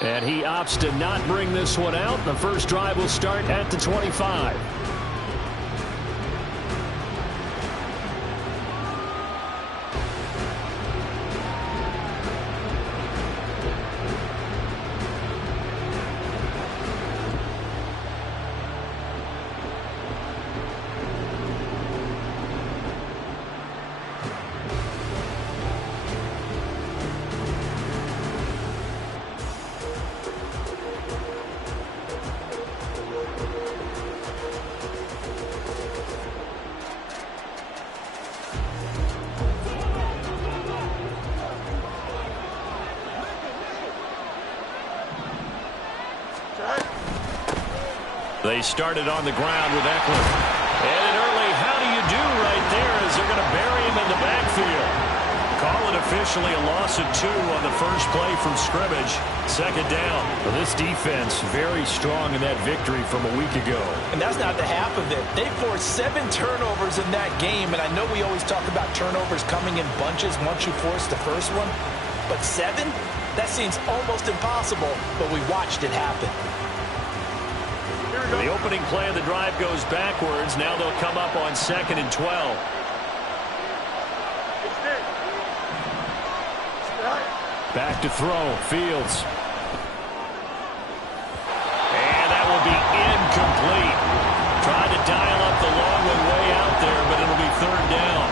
And he opts to not bring this one out. The first drive will start at the 25. They started on the ground with Eckler. And an early how do you do right there as they're going to bury him in the backfield. Call it officially a loss of 2 on the first play from scrimmage. Second down. Well, this defense very strong in that victory from a week ago. And that's not the half of it. They forced 7 turnovers in that game. And I know we always talk about turnovers coming in bunches once you force the first one. But 7? That seems almost impossible. But we watched it happen. The opening play of the drive goes backwards. Now they'll come up on 2nd and 12. Back to throw. Fields. And that will be incomplete. Tried to dial up the long one way out there, but it'll be 3rd down.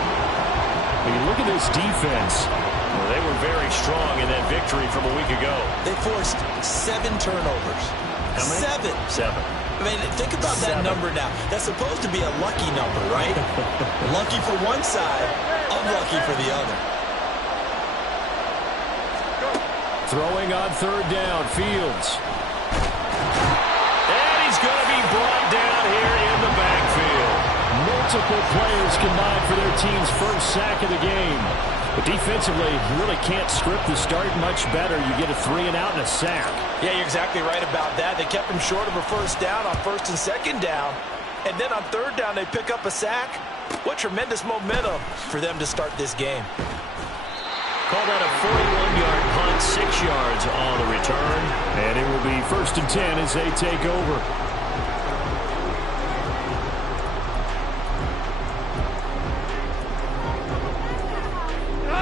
When you look at this defense, well, they were very strong in that victory from a week ago. They forced 7 turnovers. How many? 7. I mean, think about that number now. That's supposed to be a lucky number, right? Lucky for one side, unlucky for the other. Throwing on 3rd down, Fields. And he's going to be brought down here in the backfield. Multiple players combined for their team's first sack of the game. But defensively, you really can't script the start much better. You get a 3 and out and a sack. Yeah, you're exactly right about that. They kept him short of a first down on 1st and 2nd down. And then on 3rd down, they pick up a sack. What tremendous momentum for them to start this game. Call that a 41-yard punt, 6 yards on the return. And it will be 1st and 10 as they take over.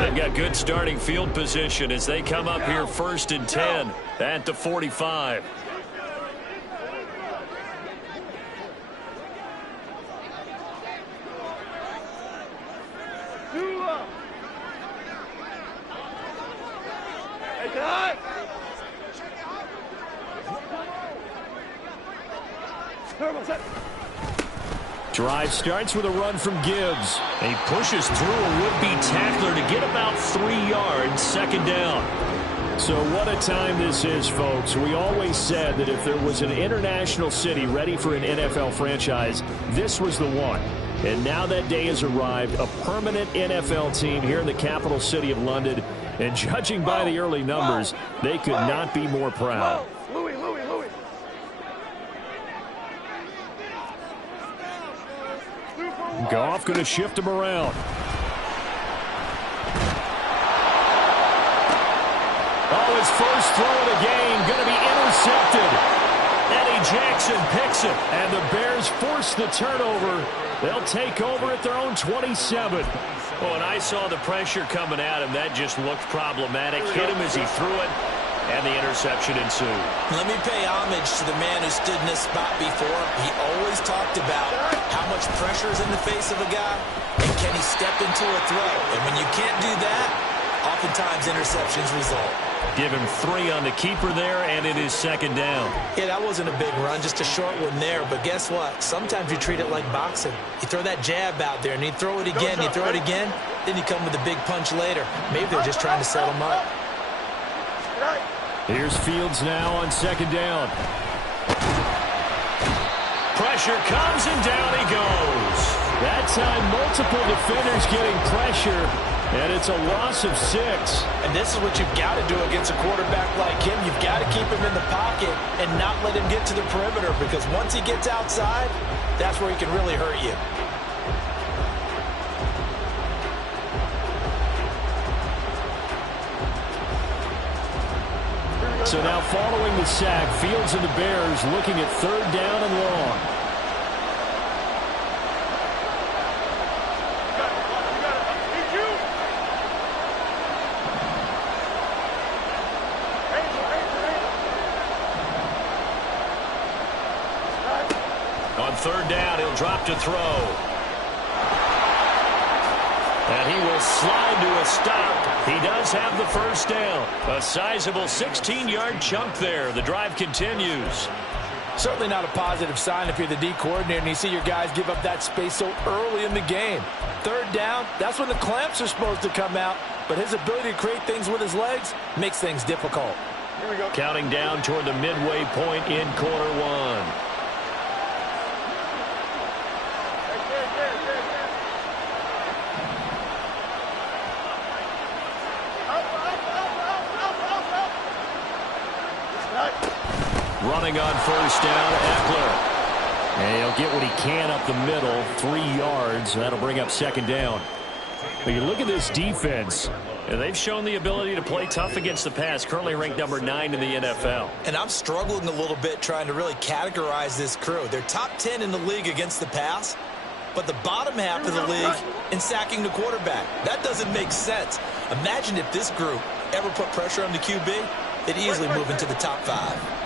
They've got good starting field position as they come up here 1st and 10 at the 45. Drive starts with a run from Gibbs. He pushes through a would-be tackler to get about 3 yards, 2nd down. So what a time this is, folks. We always said that if there was an international city ready for an NFL franchise, this was the one. And now that day has arrived, a permanent NFL team here in the capital city of London. And judging by the early numbers, they could not be more proud. Goff going to shift him around. Oh, his first throw of the game going to be intercepted. Eddie Jackson picks it, and the Bears force the turnover. They'll take over at their own 27. Oh, and I saw the pressure coming at him. That just looked problematic. Hit him as he threw it, and the interception ensued. Let me pay homage to the man who stood in this spot before. He always talked about how much pressure is in the face of a guy, and can he step into a throw? And when you can't do that, oftentimes interceptions result. Give him 3 on the keeper there, and it is 2nd down. Yeah, that wasn't a big run, just a short one there. But guess what? Sometimes you treat it like boxing. You throw that jab out there, and you throw it again, you throw it again, then you come with a big punch later. Maybe they're just trying to set him up. Here's Fields now on 2nd down. Pressure comes, and down he goes. That time, multiple defenders getting pressure, and it's a loss of 6. And this is what you've got to do against a quarterback like him. You've got to keep him in the pocket and not let him get to the perimeter, because once he gets outside, that's where he can really hurt you. So now following the sack, Fields and the Bears looking at 3rd down and long. On 3rd down, he'll drop to throw. And he will slide to a stop. He does have the 1st down. A sizable 16-yard chunk there. The drive continues. Certainly not a positive sign if you're the D coordinator and you see your guys give up that space so early in the game. 3rd down, that's when the clamps are supposed to come out. But his ability to create things with his legs makes things difficult. Here we go. Counting down toward the midway point in quarter 1. Running on 1st down, Eckler. And he'll get what he can up the middle, 3 yards. That'll bring up 2nd down. But you look at this defense, and they've shown the ability to play tough against the pass, currently ranked number 9 in the NFL. And I'm struggling a little bit trying to really categorize this crew. They're top 10 in the league against the pass, but the bottom half of the league in sacking the quarterback. That doesn't make sense. Imagine if this group ever put pressure on the QB, they'd easily move into the top 5.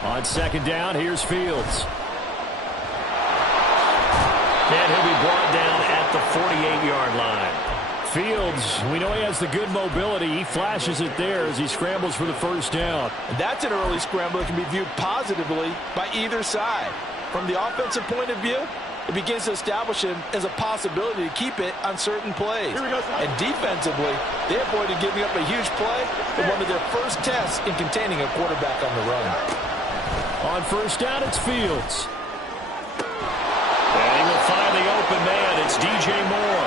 On 2nd down, here's Fields. And he'll be brought down at the 48-yard line. Fields, we know he has the good mobility. He flashes it there as he scrambles for the 1st down. And that's an early scramble that can be viewed positively by either side. From the offensive point of view, it begins to establish him as a possibility to keep it on certain plays. And defensively, they avoided giving up a huge play in one of their first tests in containing a quarterback on the run. On 1st down, it's Fields. And he will find the open man. It's DJ Moore.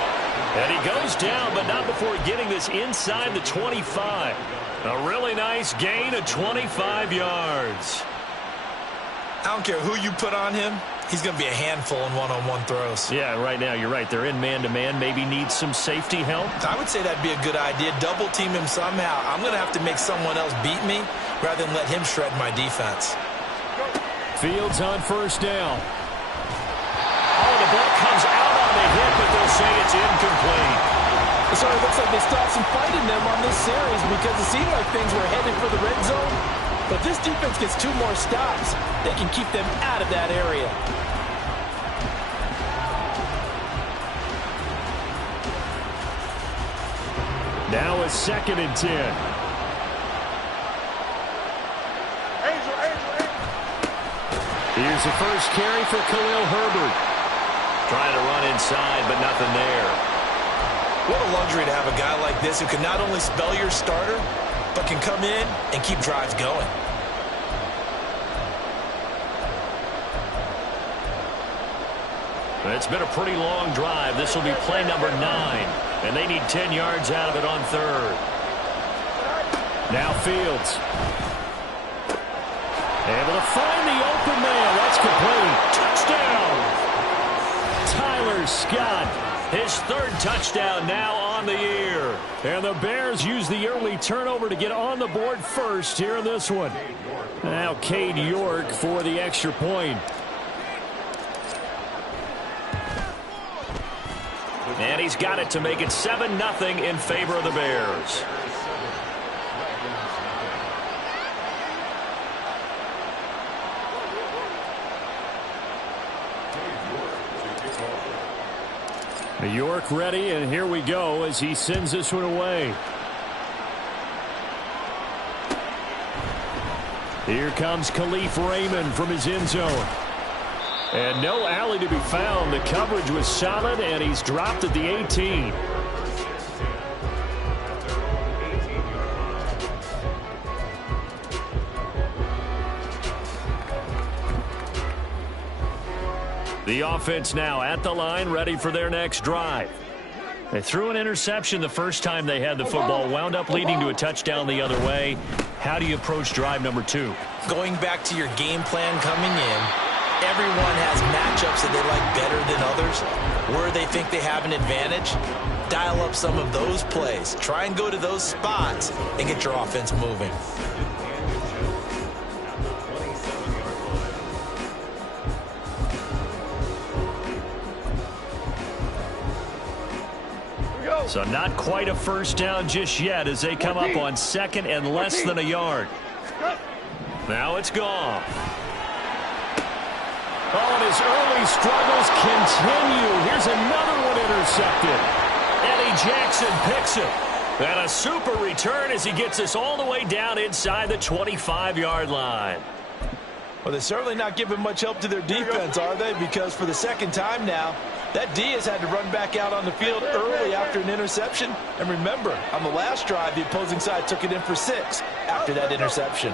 And he goes down, but not before getting this inside the 25. A really nice gain of 25 yards. I don't care who you put on him. He's going to be a handful in one-on-one throws. Yeah, right now, you're right. They're in man-to-man. Maybe needs some safety help. I would say that'd be a good idea. Double team him somehow. I'm going to have to make someone else beat me rather than let him shred my defense. Fields on 1st down. Oh, the ball comes out on the hit, but they'll say it's incomplete. So it looks like they still have some fight in them on this series because it seemed like things were headed for the red zone. But this defense gets 2 more stops. They can keep them out of that area. Now a 2nd and 10. Here's the first carry for Khalil Herbert. Trying to run inside, but nothing there. What a luxury to have a guy like this who can not only spell your starter, but can come in and keep drives going. It's been a pretty long drive. This will be play number 9, and they need 10 yards out of it on 3rd. Now Fields. Able to find the open man. That's complete. Touchdown. Tyler Scott. His 3rd touchdown now on the year. And the Bears use the early turnover to get on the board first here in this one. Now Cade York for the extra point. And he's got it to make it 7-0 in favor of the Bears. York ready, and here we go as he sends this one away. Here comes Khalif Raymond from his end zone. And no alley to be found. The coverage was solid, and he's dropped at the 18. The offense now at the line, ready for their next drive. They threw an interception the first time they had the football, wound up leading to a touchdown the other way. How do you approach drive number 2? Going back to your game plan coming in, everyone has matchups that they like better than others, where they think they have an advantage. dial up some of those plays. Try and go to those spots and get your offense moving. So not quite a first down just yet as they come up on second and less than a yard. Now it's gone. Oh, and his early struggles continue. Here's another one intercepted. Eddie Jackson picks it. And a super return as he gets us all the way down inside the 25-yard line. Well, they're certainly not giving much help to their defense, are they? Because for the second time now, that D has had to run back out on the field early after an interception. And remember, on the last drive, the opposing side took it in for 6 after that interception.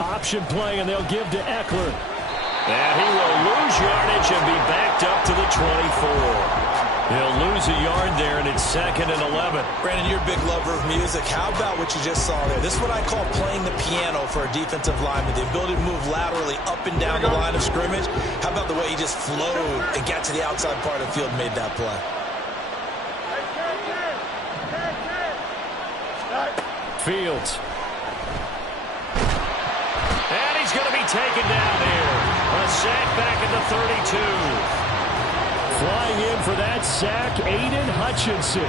Option play, and they'll give to Eckler. And he will lose yardage and be backed up to the 24. He'll lose a yard there, and it's second and 11. Brandon, you're a big lover of music. How about what you just saw there? This is what I call playing the piano for a defensive lineman, the ability to move laterally up and down the line of scrimmage. How about the way he just flowed and got to the outside part of the field and made that play? Fields. And he's going to be taken down here. A sack back at the 32. Flying in for that sack, Aiden Hutchinson.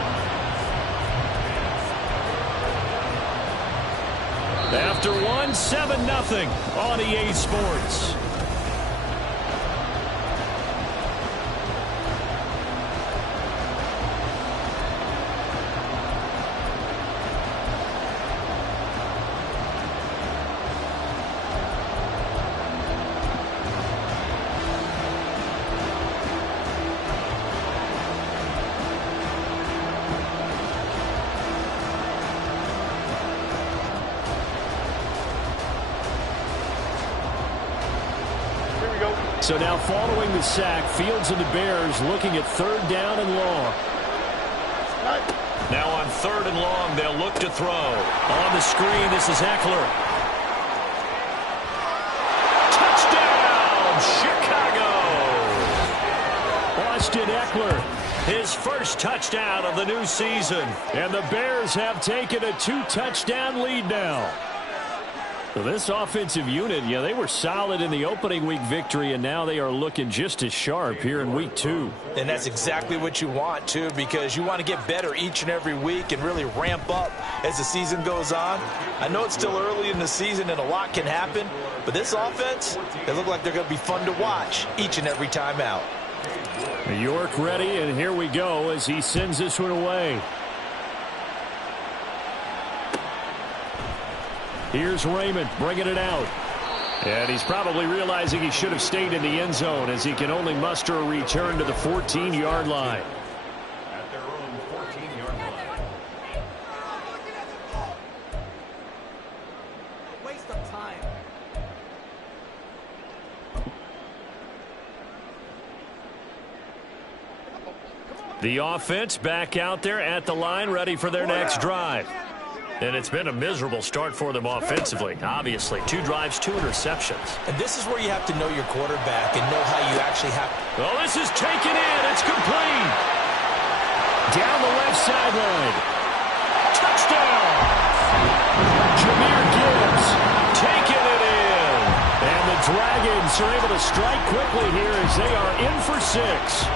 After one, 7-0 on EA Sports. So now following the sack, Fields and the Bears looking at third down and long. Now on third and long, they'll look to throw. On the screen, this is Eckler. Touchdown, Chicago! Austin Eckler, his first touchdown of the new season. And the Bears have taken a 2-touchdown lead now. So this offensive unit, yeah, they were solid in the opening week victory, and now they are looking just as sharp here in week 2. And that's exactly what you want, too, because you want to get better each and every week and really ramp up as the season goes on. I know it's still early in the season and a lot can happen, but this offense, they look like they're going to be fun to watch each and every time out. York ready, and here we go as he sends this one away. Here's Raymond bringing it out. And he's probably realizing he should have stayed in the end zone as he can only muster a return to the 14-yard line. At their own 14-yard line. Waste of time. The offense back out there at the line, ready for their next drive. And it's been a miserable start for them offensively, obviously. 2 drives, 2 interceptions. And this is where you have to know your quarterback and know how you actually have. Oh, this is taken in. It's complete. Down the left sideline. Touchdown. Jahmyr Gibbs taking it in. And the Dragons are able to strike quickly here as they are in for 6.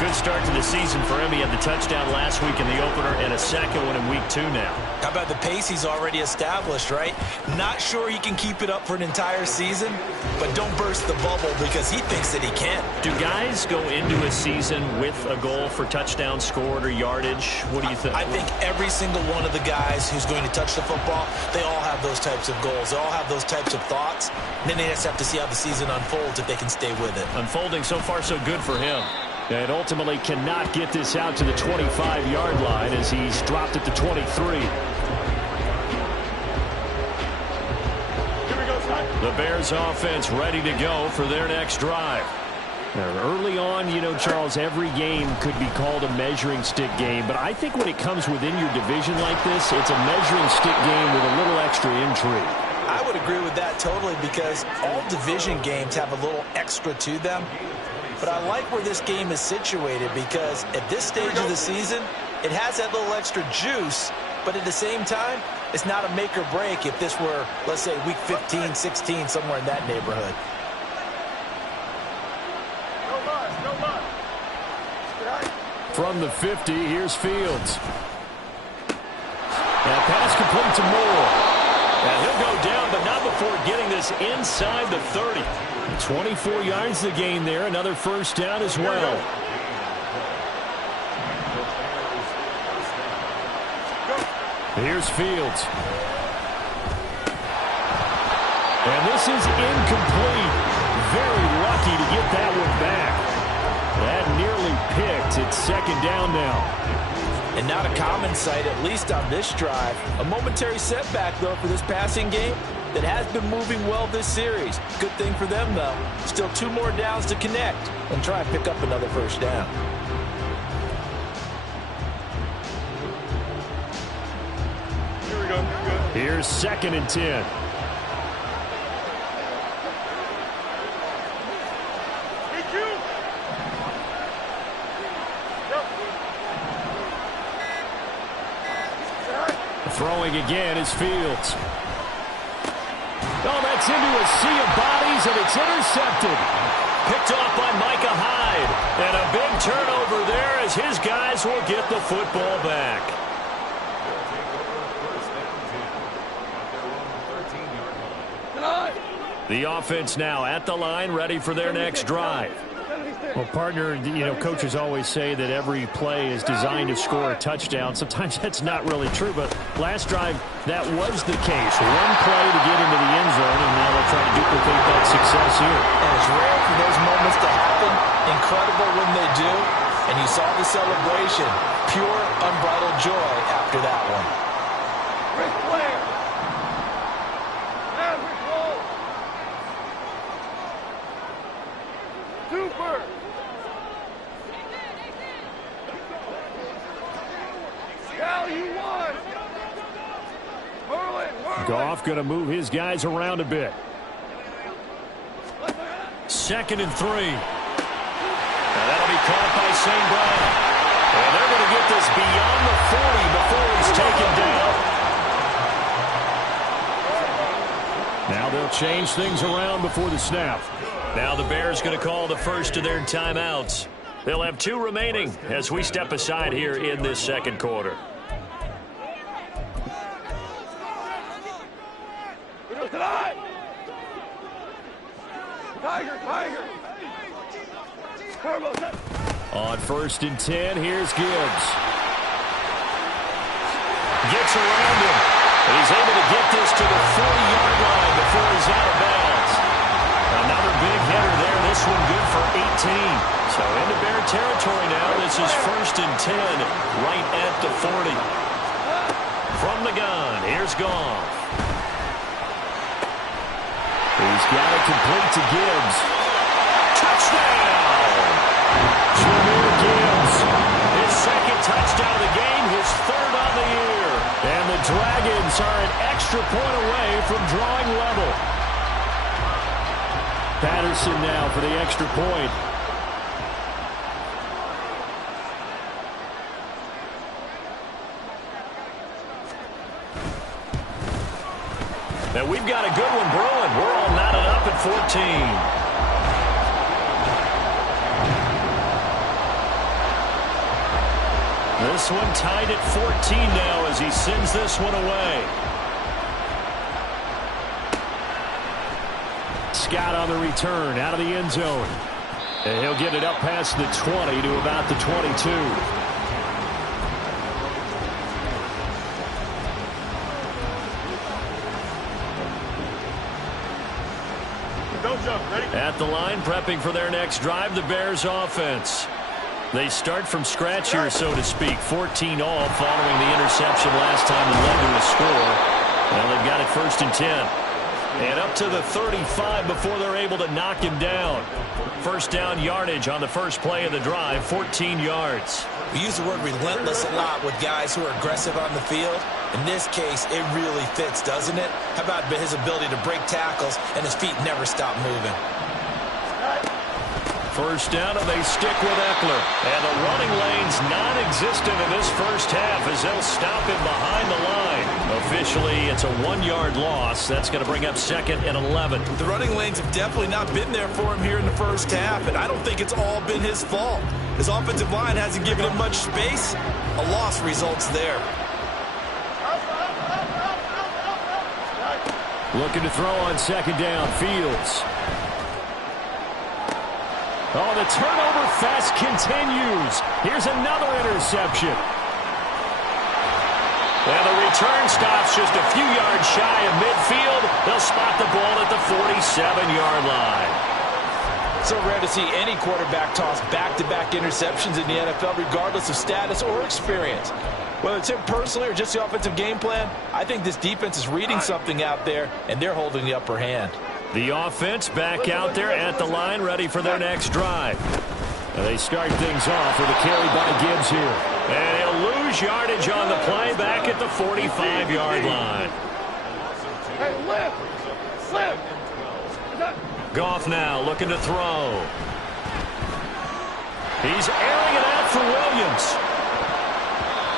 Good start to the season for him. He had the touchdown last week in the opener and a second one in week 2 now. How about the pace he's already established, right? Not sure he can keep it up for an entire season, but don't burst the bubble because he thinks that he can. Do guys go into a season with a goal for touchdown scored or yardage? What do you think? I think every single one of the guys who's going to touch the football, they all have those types of goals. They all have those types of thoughts. And then they just have to see how the season unfolds if they can stay with it. Unfolding so far so good for him. And ultimately cannot get this out to the 25-yard line as he's dropped at the 23. The Bears offense ready to go for their next drive. Now, early on, you know, Charles, every game could be called a measuring stick game. But I think when it comes within your division like this, it's a measuring stick game with a little extra intrigue. I would agree with that totally because all division games have a little extra to them. But I like where this game is situated because at this stage of the season, it has that little extra juice, but at the same time, it's not a make or break if this were, let's say, week 15, 16, somewhere in that neighborhood. From the 50, here's Fields. And pass complete to Moore. And he'll go down, but not before getting this inside the 30. 24 yards to gain there. Another first down as well. Here's Fields. And this is incomplete. Very lucky to get that one back. That nearly picked. It's second down now. And not a common sight, at least on this drive. A momentary setback, though, for this passing game that has been moving well this series. Good thing for them, though. Still 2 more downs to connect and try and pick up another first down. Here we go. Here's 2nd and 10. Throwing again is Fields. Oh, that's into a sea of bodies, and it's intercepted. Picked off by Micah Hyde. And a big turnover there as his guys will get the football back. The offense now at the line, ready for their next drive. Well, partner, you know, coaches always say that every play is designed to score a touchdown. Sometimes that's not really true, but last drive, that was the case. One play to get into the end zone, and now they'll try to duplicate that success here. And it's rare for those moments to happen. Incredible when they do. And you saw the celebration. Pure, unbridled joy after that one. Ric Flair. Maverick roll. Super. Goff going to move his guys around a bit. 2nd and 3. Now that'll be caught by St. Brown. And they're going to get this beyond the 40 before he's taken down. Now they'll change things around before the snap. Now the Bears going to call the first of their timeouts. They'll have 2 remaining as we step aside here in this second quarter. Tiger. On 1st and 10, here's Gibbs. Gets around him. And he's able to get this to the 40-yard line before he's out of bounds. Another big hitter there. This one good for 18. So into Bear territory now. This is 1st and 10 right at the 40. From the gun, here's Goff. He's got it complete to Gibbs. Touchdown! Jahmyr Gibbs. His 2nd touchdown of the game, his 3rd on the year. And the Dragons are an extra point away from drawing level. Patterson now for the extra point. Now we've got a good one brewing. We're all knotted up at 14. This one tied at 14 now as he sends this one away. Scott on the return out of the end zone. And he'll get it up past the 20 to about the 22. At the line, prepping for their next drive, the Bears offense. They start from scratch here, so to speak. 14 all following the interception last time that led to a score. Well, they've got it 1st and 10. And up to the 35 before they're able to knock him down. First down yardage on the first play of the drive, 14 yards. We use the word relentless a lot with guys who are aggressive on the field. In this case, it really fits, doesn't it? How about his ability to break tackles and his feet never stop moving? First down, and they stick with Eckler. And the running lane's non-existent in this first half as they'll stop him behind the line. Officially, it's a 1-yard loss. That's going to bring up 2nd and 11. The running lanes have definitely not been there for him here in the first half, and I don't think it's all been his fault. His offensive line hasn't given him much space. A loss results there. Looking to throw on 2nd down, Fields. Oh, the turnover fest continues. Here's another interception. And the return stops just a few yards shy of midfield. They'll spot the ball at the 47-yard line. So rare to see any quarterback toss back-to-back interceptions in the NFL, regardless of status or experience. Whether it's him personally or just the offensive game plan, I think this defense is reading something out there, and they're holding the upper hand. The offense back out there at the line, ready for their next drive. And they start things off with a carry by Gibbs here. And he'll lose yardage on the play back at the 45-yard line. Goff now looking to throw. He's airing it out for Williams.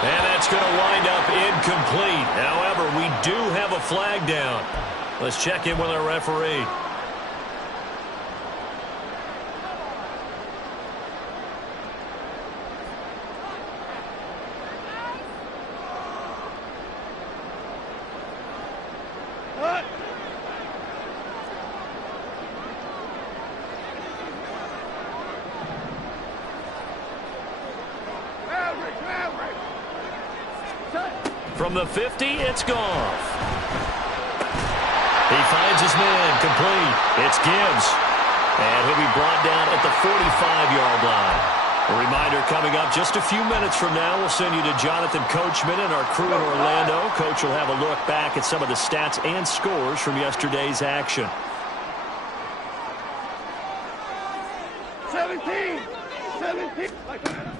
And that's going to wind up incomplete. However, we do have a flag down. Let's check in with our referee. From the 50, it's Goff. He finds his man complete. It's Gibbs. And he'll be brought down at the 45-yard line. A reminder coming up just a few minutes from now, we'll send you to Jonathan Coachman and our crew in Orlando. Coach will have a look back at some of the stats and scores from yesterday's action. 17.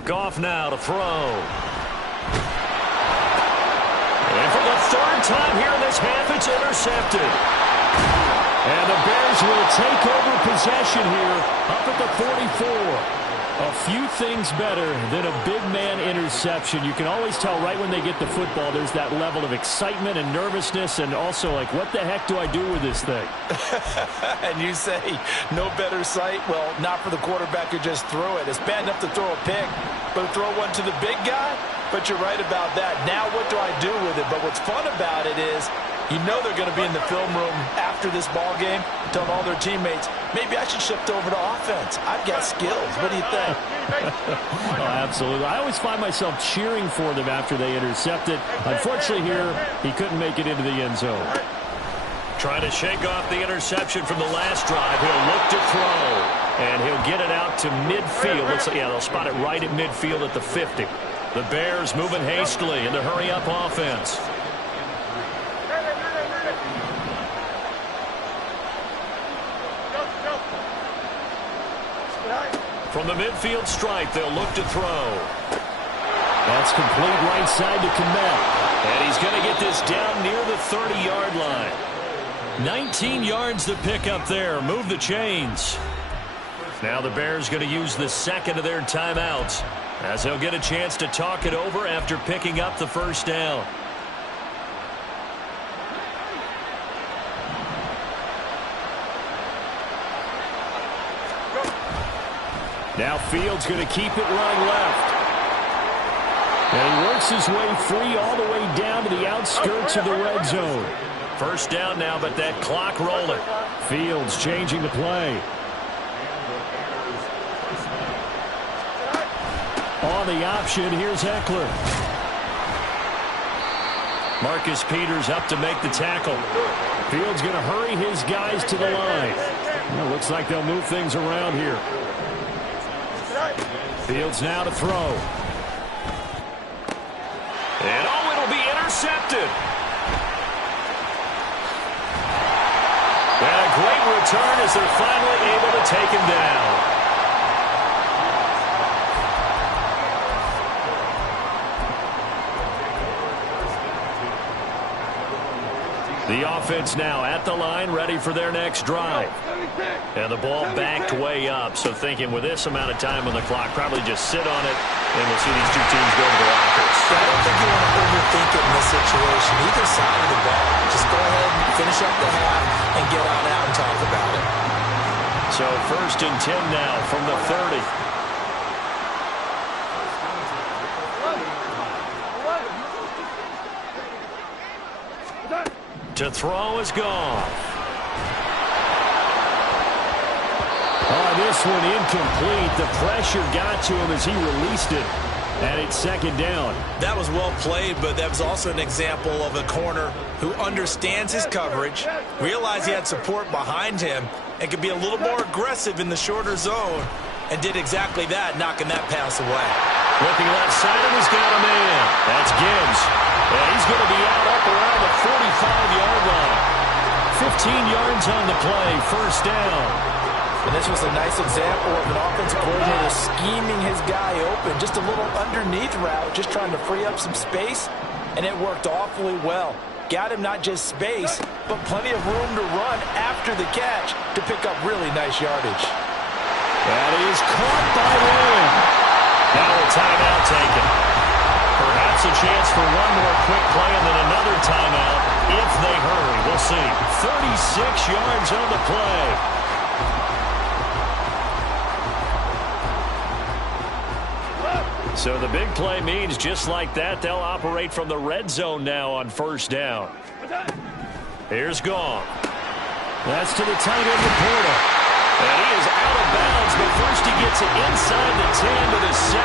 Goff now to throw. And for the 3rd time here in this half, it's intercepted. And the Bears will take over possession here up at the 44. A few things better than a big man interception. You can always tell right when they get the football, there's that level of excitement and nervousness and also like, what the heck do I do with this thing? And you say no better sight? Well, not for the quarterback who just threw it. It's bad enough to throw a pick, but to throw one to the big guy? But you're right about that. Now what do I do with it? But what's fun about it is you know they're going to be in the film room after this ball game telling all their teammates, maybe I should shift over to offense. I've got skills. What do you think? Oh, absolutely. I always find myself cheering for them after they intercept it. Unfortunately here, he couldn't make it into the end zone. Trying to shake off the interception from the last drive. He'll look to throw, and he'll get it out to midfield. Looks like, yeah, they'll spot it right at midfield at the 50. The Bears moving hastily in the hurry-up offense. From the midfield stripe, they'll look to throw. That's complete right side to Kmet. And he's going to get this down near the 30-yard line. 19 yards to pick up there. Move the chains. Now the Bears going to use the second of their timeouts as they'll get a chance to talk it over after picking up the first down. Now Fields going to keep it running left. And he works his way free all the way down to the outskirts of the red zone. First down now, but that clock rolling. Fields changing the play. On the option, here's Eckler. Marcus Peters up to make the tackle. Fields going to hurry his guys to the line. Well, looks like they'll move things around here. Fields now to throw. And oh, it'll be intercepted. And a great return as they're finally able to take him down. The offense now at the line, ready for their next drive. And the ball backed way up, so thinking with this amount of time on the clock, probably just sit on it, and we'll see these two teams go to the lockers. I don't think you want to overthink it in this situation. Either side of the ball, just go ahead and finish up the half and get on out and talk about it. So 1st and 10 now from the 30. To throw is Goff. Oh, this one incomplete. The pressure got to him as he released it. And it's 2nd down. That was well played, but that was also an example of a corner who understands his coverage, realized he had support behind him, and could be a little more aggressive in the shorter zone, and did exactly that, knocking that pass away. Looking left side, and he's got a man. That's Gibbs. And he's going to be out up around the 45-yard line. 15 yards on the play, 1st down. And this was a nice example of an offensive coordinator scheming his guy open. Just a little underneath route, just trying to free up some space, and it worked awfully well. Got him not just space, but plenty of room to run after the catch to pick up really nice yardage. That is caught by Lamb. Now a timeout taken. Perhaps a chance for one more quick play and then another timeout if they hurry. We'll see. 36 yards on the play. So the big play means just like that, they'll operate from the red zone now on 1st down. Here's Goff. That's to the tight end, Laporta. And he is out of bounds, but first he gets it inside the 10 to the 7.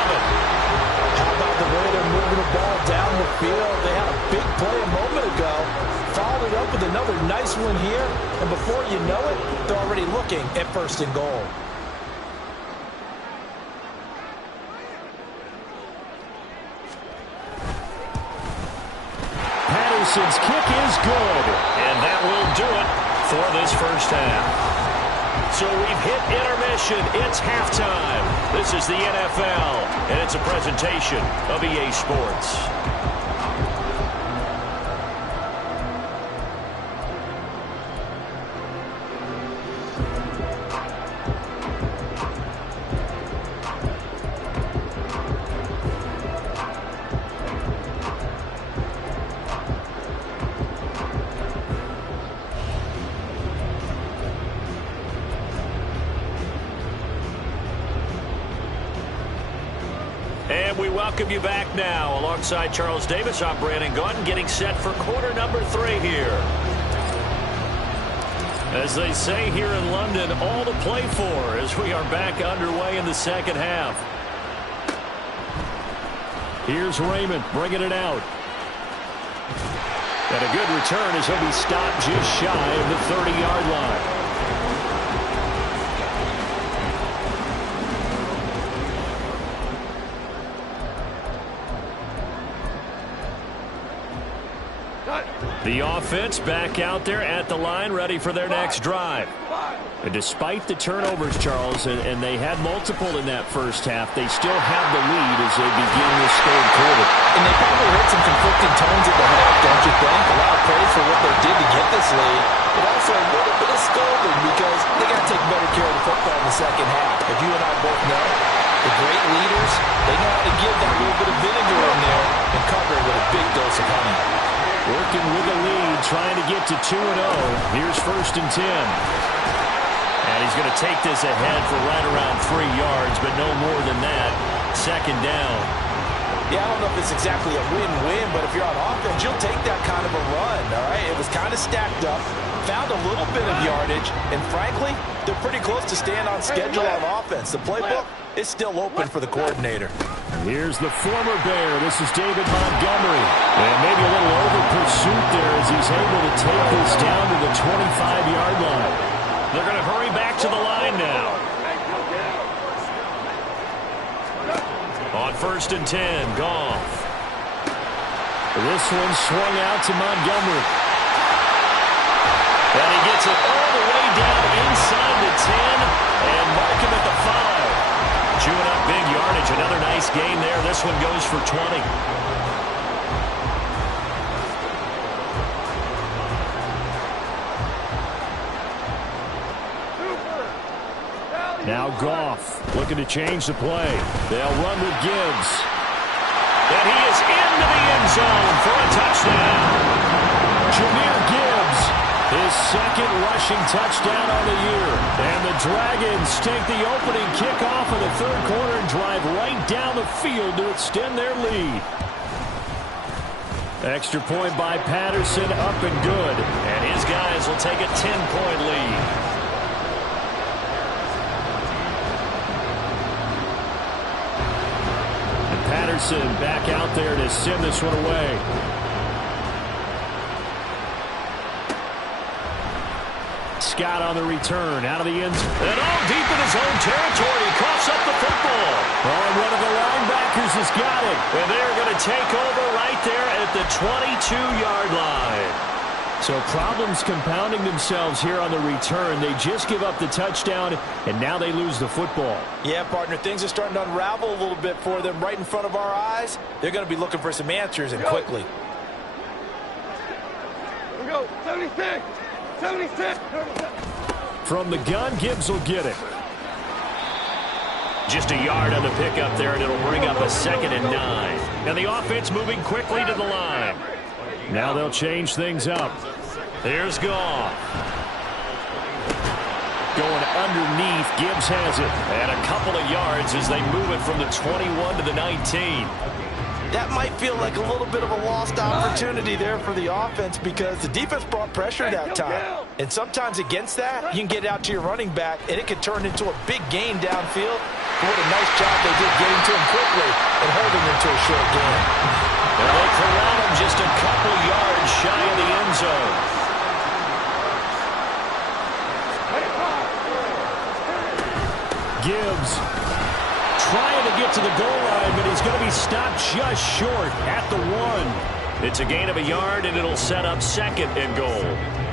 How about the way they're moving the ball down the field? They had a big play a moment ago. Followed it up with another nice one here. And before you know it, they're already looking at 1st and goal. Patterson's kick is good, and that will do it for this 1st half. So we've hit intermission. It's halftime. This is the NFL, and it's a presentation of EA Sports. And we welcome you back now. Alongside Charles Davis, I'm Brandon Gaudin, getting set for quarter number 3 here. As they say here in London, all to play for as we are back underway in the 2nd half. Here's Raymond bringing it out. And a good return as he'll be stopped just shy of the 30-yard line. The offense back out there at the line, ready for their next drive. And despite the turnovers, Charles, and they had multiple in that 1st half, they still have the lead as they begin this 3rd quarter. And they probably heard some conflicting tones at the half, don't you think? A lot of praise for what they did to get this lead, but also a little bit of scolding because they got to take better care of the football in the 2nd half. If you and I both know, the great leaders, they know how to give that little bit of vinegar in there and cover it with a big dose of honey. Working with a lead, trying to get to 2-0. Here's 1st and 10. And he's going to take this ahead for right around 3 yards, but no more than that. 2nd down. Yeah, I don't know if it's exactly a win-win, but if you're on offense, you'll take that kind of a run, all right? It was kind of stacked up, found a little bit of yardage, and frankly, they're pretty close to staying on schedule on offense. The playbook is still open for the coordinator. Here's the former Bear. This is David Montgomery. And maybe a little over-pursuit there as he's able to take this down to the 25-yard line. They're going to hurry back to the line now. On 1st and 10, Goff. This one swung out to Montgomery. And he gets it all the way down inside the 10 and mark him at the 5. Chewing up big yardage. Another nice gain there. This one goes for 20. Now Goff looking to change the play. They'll run with Gibbs. And he is into the end zone for a touchdown. Jahmyr Gibbs, his second rushing touchdown on the year. And the Dragons take the opening kickoff of the third quarter and drive right down the field to extend their lead. Extra point by Patterson, up and good. And his guys will take a 10-point lead. And Patterson back out there to send this one away. Scott on the return, out of the end zone. And all deep in his own territory. He coughs up the football. Oh, and one of the linebackers has got it. And they're going to take over right there at the 22-yard line. So problems compounding themselves here on the return. They just give up the touchdown, and now they lose the football. Yeah, partner, things are starting to unravel a little bit for them right in front of our eyes. They're going to be looking for some answers, and quickly. Here we go. 76. 76. From the gun, Gibbs will get it. Just a yard on the pickup there, and it'll bring up a 2nd and 9. And the offense moving quickly to the line. Now they'll change things up. Here's Goff. Going underneath, Gibbs has it. And a couple of yards as they move it from the 21 to the 19. That might feel like a little bit of a lost opportunity there for the offense because the defense brought pressure that time. And sometimes against that, you can get out to your running back, and it could turn into a big gain downfield. But what a nice job they did getting to him quickly and holding him to a short gain. And they corral him just a couple yards shy of the end zone. Gibbs trying to get to the goal line, but he's going to be stopped just short at the 1. It's a gain of a yard, and it'll set up 2nd and goal.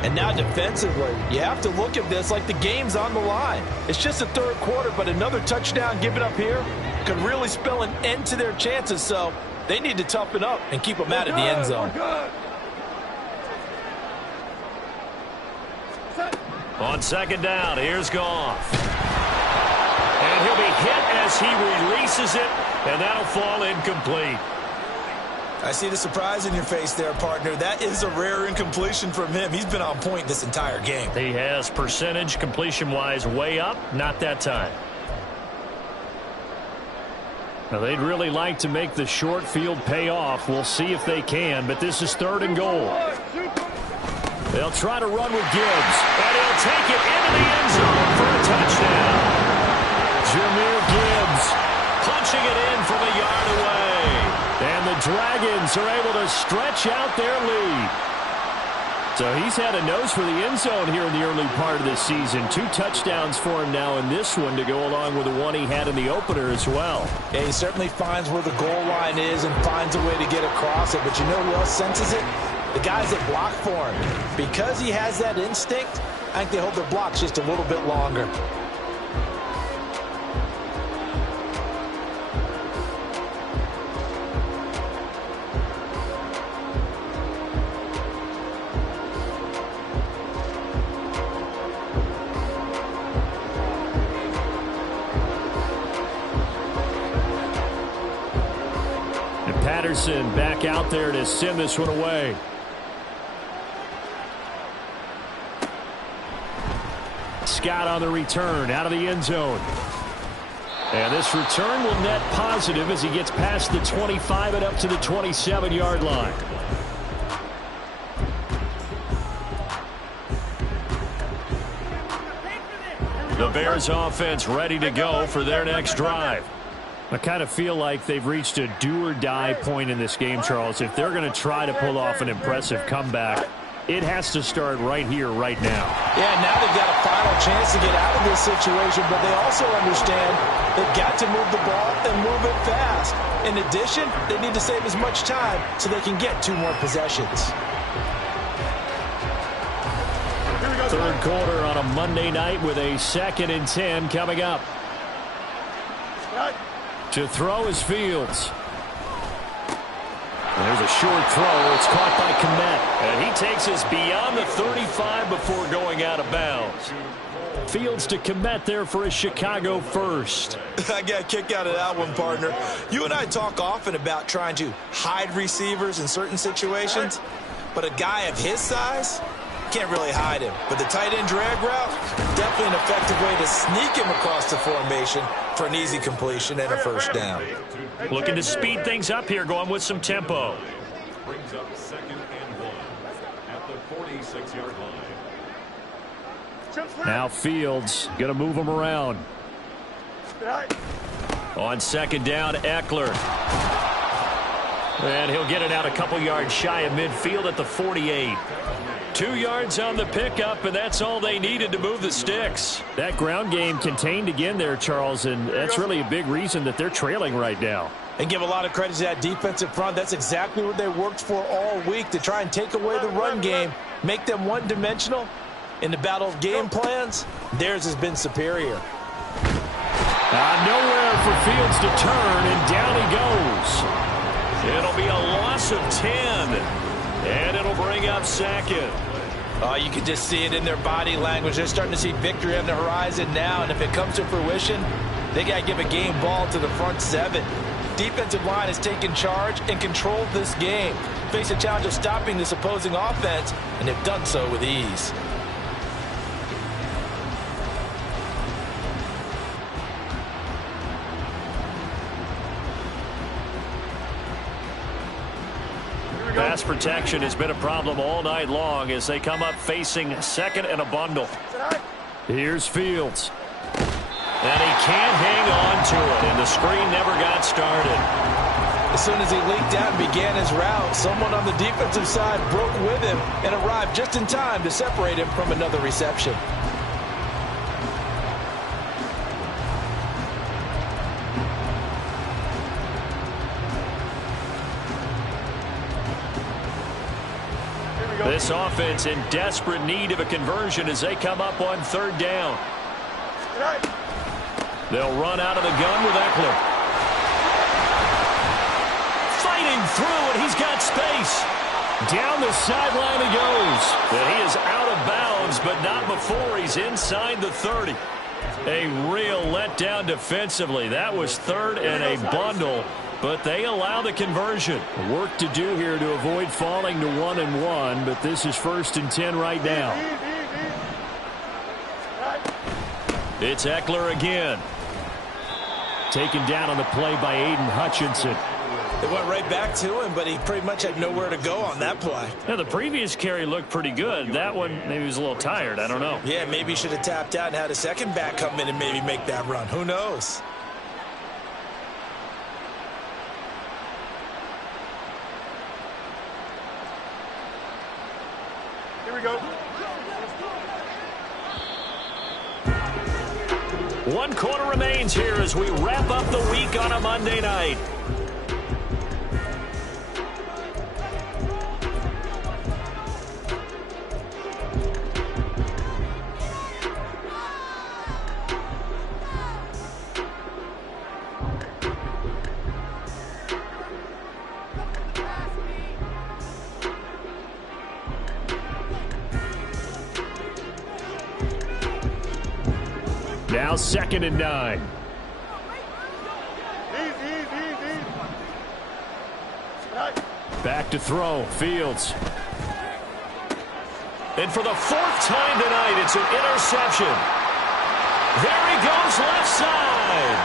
And now defensively, you have to look at this like the game's on the line. It's just the third quarter, but another touchdown given up here could really spell an end to their chances, so they need to toughen up and keep them out of the end zone. On 2nd down, here's Goff. And he'll be hit as he releases it, and that'll fall incomplete. I see the surprise in your face there, partner. That is a rare incompletion from him. He's been on point this entire game. He has percentage completion-wise way up, not that time. Now, they'd really like to make the short field pay off. We'll see if they can, but this is 3rd and goal. They'll try to run with Gibbs, and he'll take it into the end zone for a touchdown. Jahmyr Gibbs punching it in from a yard away. And the Dragons are able to stretch out their lead. So he's had a nose for the end zone here in the early part of this season. 2 touchdowns for him now in this one to go along with the one he had in the opener as well. Yeah, he certainly finds where the goal line is and finds a way to get across it. But you know who else senses it? The guys that block for him. Because he has that instinct, I think they hold their blocks just a little bit longer. Patterson back out there to send this one away. Scott on the return, out of the end zone. And this return will net positive as he gets past the 25 and up to the 27-yard line. The Bears offense ready to go for their next drive. I kind of feel like they've reached a do-or-die point in this game, Charles. If they're going to try to pull off an impressive comeback, it has to start right here, right now. Yeah, now they've got a final chance to get out of this situation, but they also understand they've got to move the ball and move it fast. In addition, they need to save as much time so they can get 2 more possessions. Third quarter on a Monday night with a 2nd and 10 coming up. To throw is Fields. And there's a short throw. It's caught by Kmet. And he takes us beyond the 35 before going out of bounds. Fields to commit there for a Chicago first. I got a kick out of that one, partner. You and I talk often about trying to hide receivers in certain situations, but a guy of his size can't really hide him. But the tight end drag route, definitely an effective way to sneak him across the formation for an easy completion and a first down. Looking to speed things up here, going with some tempo. Brings up 2nd and 1 at the 46-yard line. Now Fields going to move him around. On 2nd down, Eckler. And he'll get it out a couple yards shy of midfield at the 48. 2 yards on the pickup, and that's all they needed to move the sticks. That ground game contained again there, Charles, and that's really a big reason that they're trailing right now. And give a lot of credit to that defensive front. That's exactly what they worked for all week, to try and take away the run game, make them one-dimensional. In the battle of game plans, theirs has been superior. Nowhere for Fields to turn, and down he goes. It'll be a loss of 10, and it'll bring up 2nd. You can just see it in their body language. They're starting to see victory on the horizon now, and if it comes to fruition, they got to give a game ball to the front 7. Defensive line has taken charge and controlled this game. Face a challenge of stopping this opposing offense, and they've done so with ease. Pass protection has been a problem all night long as they come up facing 2nd and a bundle. Here's Fields. And he can't hang on to it, and the screen never got started. As soon as he leaked out and began his route, someone on the defensive side broke with him and arrived just in time to separate him from another reception. This offense in desperate need of a conversion as they come up on 3rd down. They'll run out of the gun with Eckler. Fighting through, and he's got space. Down the sideline he goes. And he is out of bounds, but not before he's inside the 30. A real letdown defensively. That was 3rd and a bundle, but they allow the conversion. Work to do here to avoid falling to 1-1, but this is 1st and 10 right now. It's Eckler again. Taken down on the play by Aiden Hutchinson. They went right back to him, but he pretty much had nowhere to go on that play. Now, the previous carry looked pretty good. That one, maybe he was a little tired. I don't know. Yeah, maybe he should have tapped out and had a second back come in and maybe make that run. Who knows? Here we go. 1 quarter remains here as we wrap up the week on a Monday night. Now 2nd and 9. Back to throw. Fields. And for the 4th time tonight, it's an interception. There he goes left side.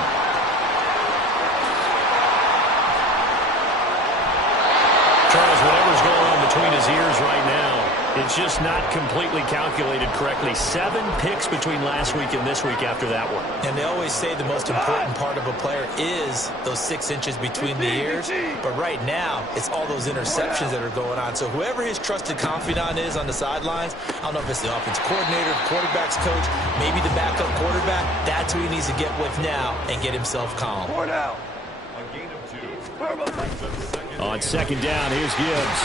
Charles, whatever's going on between his ears right now, it's just not completely calculated correctly. 7 picks between last week and this week after that one. And they always say the most important part of a player is those 6 inches between the ears. But right now, it's all those interceptions that are going on. So whoever his trusted confidant is on the sidelines, I don't know if it's the offense coordinator, the quarterback's coach, maybe the backup quarterback, that's who he needs to get with now and get himself calm. A gain of 2. On 2nd down, here's Gibbs.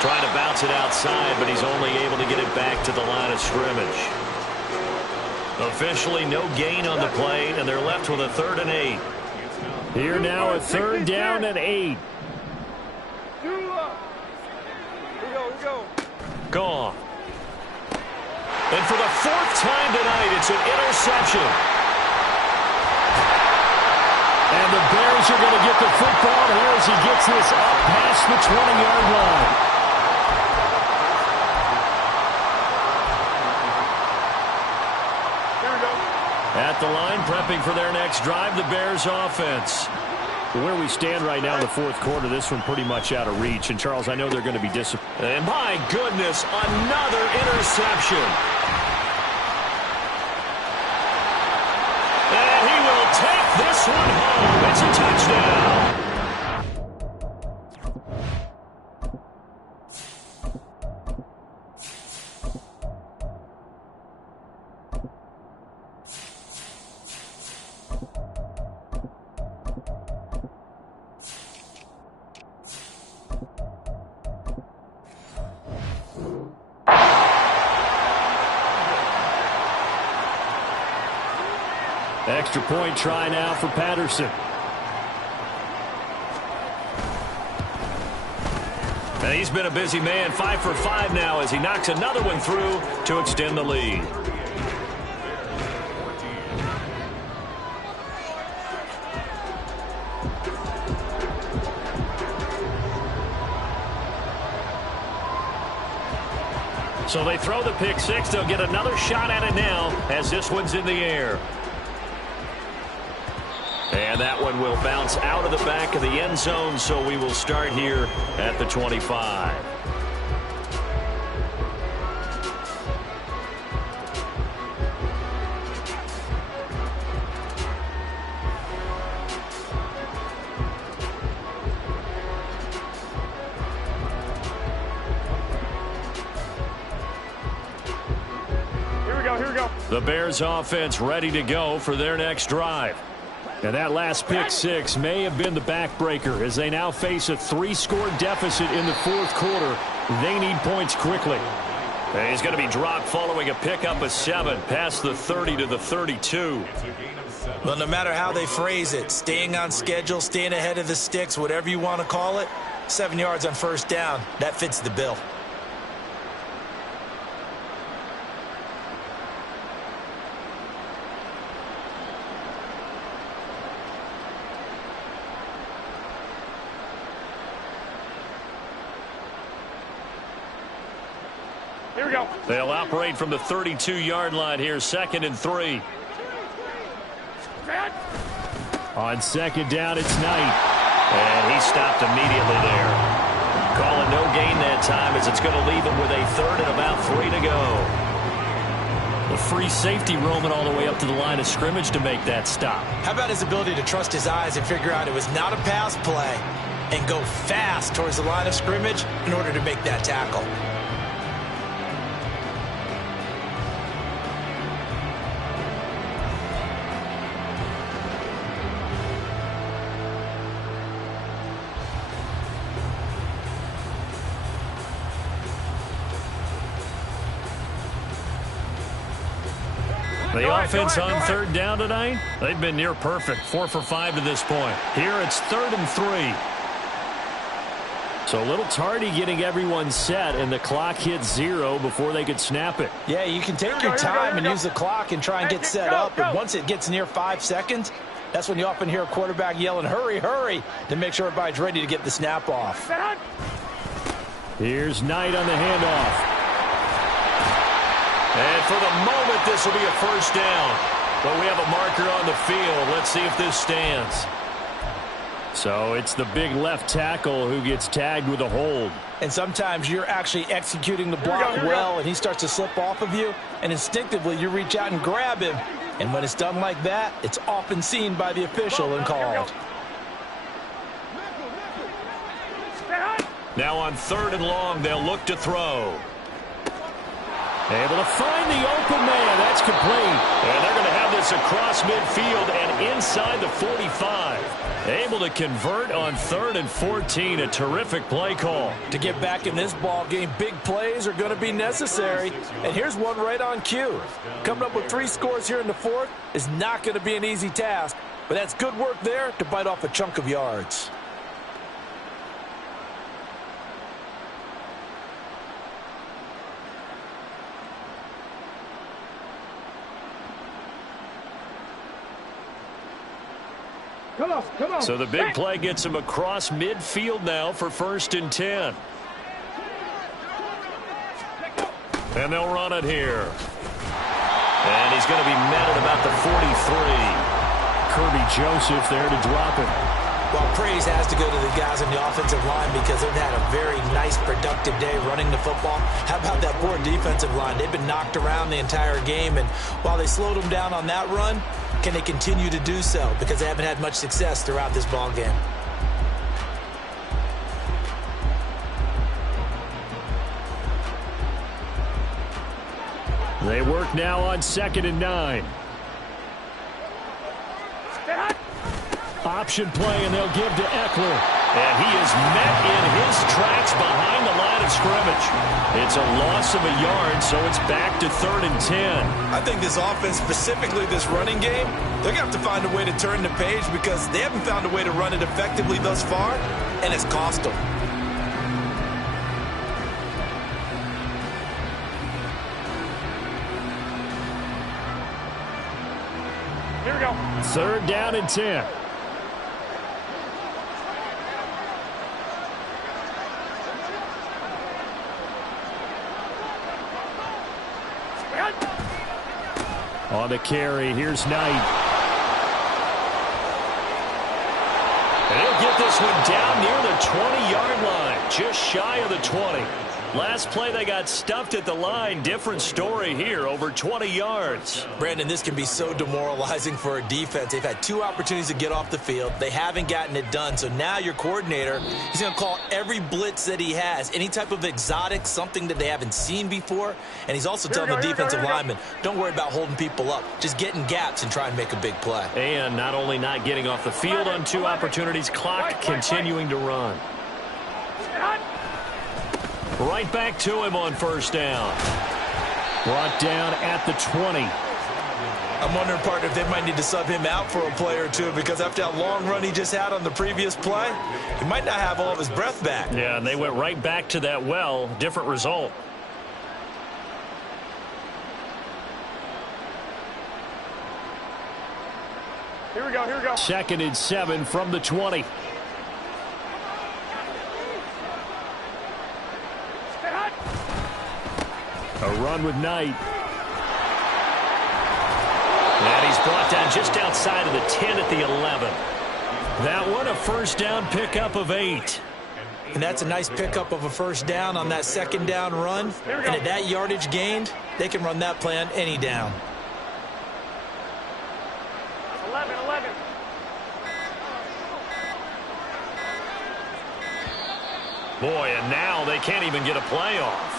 Trying to bounce it outside, but he's only able to get it back to the line of scrimmage. Officially no gain on the play, and they're left with a 3rd and 8. Here now a 3rd down and 8. Gone. And for the fourth time tonight, it's an interception. And the Bears are going to get the football here as he gets this up past the 20-yard line. Here we go. At the line, prepping for their next drive, the Bears offense. Where we stand right now in the fourth quarter, this one pretty much out of reach. And, Charles, I know they're going to be disappointed. And, my goodness, another interception. And he will take this one home. It's a touchdown. Extra point try now for Patterson. And he's been a busy man, 5 for 5 now as he knocks another one through to extend the lead. So they throw the pick six. They'll get another shot at it now as this one's in the air. And that one will bounce out of the back of the end zone, so we will start here at the 25. Here we go. The Bears offense ready to go for their next drive. And that last pick six may have been the backbreaker as they now face a 3-score deficit in the fourth quarter. They need points quickly. And he's going to be dropped following a pickup of 7 past the 30 to the 32. Well, no matter how they phrase it, staying on schedule, staying ahead of the sticks, whatever you want to call it, 7 yards on first down, that fits the bill. Here we go. They'll operate from the 32-yard line here, 2nd and 3. On second down, it's Knight. And he stopped immediately there. Calling no gain that time as it's going to leave him with a 3rd and about 3 to go. The free safety roaming all the way up to the line of scrimmage to make that stop. How about his ability to trust his eyes and figure out it was not a pass play and go fast towards the line of scrimmage in order to make that tackle? The offense on 3rd down tonight, they've been near perfect. 4 for 5 to this point. Here it's 3rd and 3. So a little tardy getting everyone set, and the clock hits 0 before they could snap it. Yeah, you can take your time and use the clock and try and get set up, but once it gets near 5 seconds, that's when you often hear a quarterback yelling, hurry, hurry, to make sure everybody's ready to get the snap off. Here's Knight on the handoff. And for the moment, this will be a first down. But we have a marker on the field. Let's see if this stands. So it's the big left tackle who gets tagged with a hold. And sometimes you're actually executing the block well, and he starts to slip off of you, and instinctively you reach out and grab him. And when it's done like that, it's often seen by the official and called. Now on 3rd and long, they'll look to throw. Able to find the open man. That's complete. And they're going to have this across midfield and inside the 45. Able to convert on 3rd and 14. A terrific play call. To get back in this ball game, big plays are going to be necessary. And here's one right on cue. Coming up with 3 scores here in the 4th is not going to be an easy task. But that's good work there to bite off a chunk of yards. So the big play gets him across midfield now for 1st and 10. And they'll run it here. And he's going to be met at about the 43. Kirby Joseph there to drop it. Well, praise has to go to the guys on the offensive line because they've had a very nice, productive day running the football. How about that poor defensive line? They've been knocked around the entire game, and while they slowed them down on that run, can they continue to do so? Because they haven't had much success throughout this ball game. They work now on 2nd and 9. Option play, and they'll give to Eckler. And he is met in his tracks behind the line of scrimmage. It's a loss of a yard, so it's back to 3rd and 10. I think this offense, specifically this running game, they're going to have to find a way to turn the page because they haven't found a way to run it effectively thus far, and it's cost them. Here we go. 3rd down and 10. On the carry, here's Knight. And he'll get this one down near the 20-yard line, just shy of the 20. Last play, they got stuffed at the line. Different story here, over 20 yards. Brandon, this can be so demoralizing for a defense. They've had 2 opportunities to get off the field. They haven't gotten it done. So now your coordinator, he's going to call every blitz that he has, any type of exotic, something that they haven't seen before. And he's also telling the defensive linemen, don't worry about holding people up. Just get in gaps and try and make a big play. And not only not getting off the field on 2 opportunities, clock continuing to run. Right back to him on 1st down. Brought down at the 20. I'm wondering, partner, if they might need to sub him out for a play or two because after that long run he just had on the previous play, he might not have all of his breath back. Yeah, and they went right back to that well. Different result. Here we go, here we go. 2nd and 7 from the 20. A run with Knight. And he's brought down just outside of the 10 at the 11. That one a 1st down pickup of 8. And that's a nice pickup of a 1st down on that 2nd down run. And at that yardage gained, they can run that play on any down. 11. Boy, and now they can't even get a play off.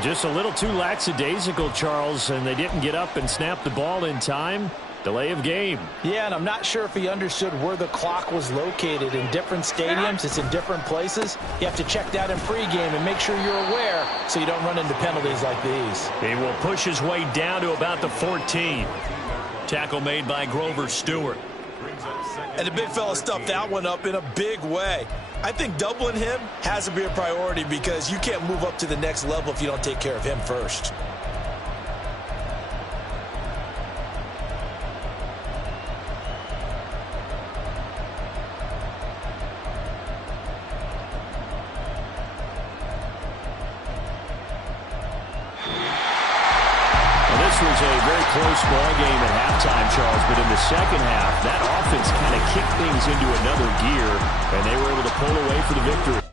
Just a little too lackadaisical, Charles, and they didn't get up and snap the ball in time. Delay of game. Yeah, and I'm not sure if he understood where the clock was located. In different stadiums, it's in different places. You have to check that in pregame and make sure you're aware so you don't run into penalties like these. He will push his way down to about the 14. Tackle made by Grover Stewart. And the big fella stuffed that one up in a big way. I think doubling him has to be a priority because you can't move up to the next level if you don't take care of him first. Was a very close ball game at halftime, Charles, but in the 2nd half, that offense kind of kicked things into another gear, and they were able to pull away for the victory.